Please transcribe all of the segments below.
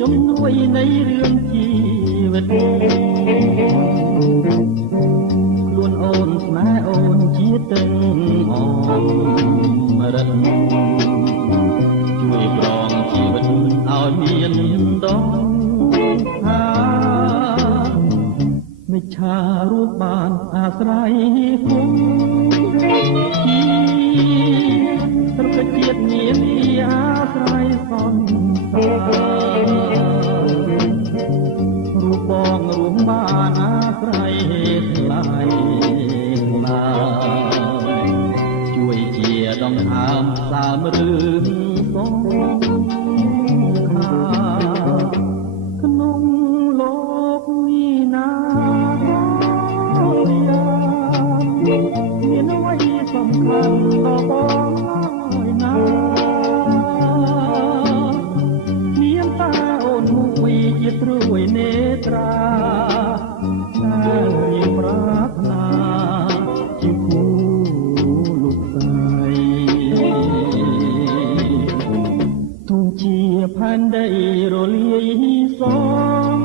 ជំនួយនៃរឿងជីវិតខ្លួនអូនស្នេហ៍អូនជាទាំងអមរិតជួយប្រងជីវិតឲ្យមានដងថាមិច្ឆារូបបានអាស្រ័យគុំត្រកជាតិមានអាស្រ័យសន្តារូបបងរួមបានអាស្រ័យថ្លៃណាជួយជាដងហើមសាមរឿងសងខាក្នុងលោកនេះណាមានអ្វីសំខាន់ដល់បងហើយណាមានតាអូនមួយជាត្រួយនេត្រាតែរៀងប្រាថ្នាជាគូលោកស្រីទោះជាផែនដីរលាយសង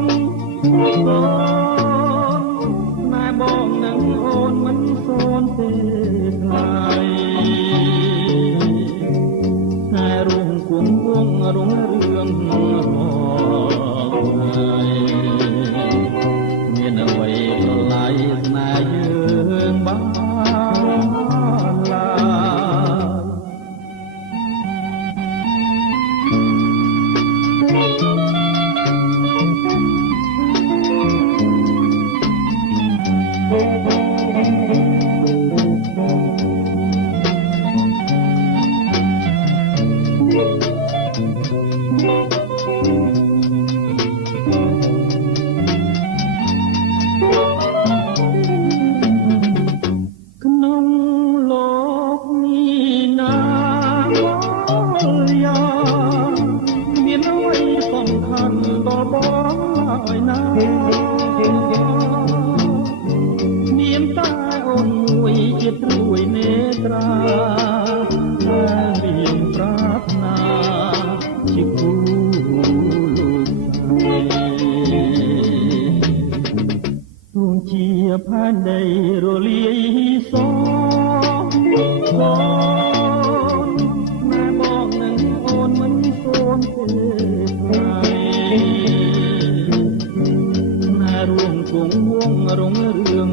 ណែបងនឹងអូនមិនសូនទេថ្លៃតែរុំគង់វងរុំរឿងមានអ្វីប្រឡាយស្នេហ៍យើងបានឡើក្នុងលោកនេះណាយ៉ាងមានអ្វីសំខាន់ដល់បងហើយណាមានតែអូនមួយជាត្រួយនេត្រាតែរៀងប្រាថ្នាជាគូលោកស្រីទោះជាផែនដីរលាយសងណែបងនឹងអូនមិនសូនទេថ្លៃណែរួមគង់វងរងរឿង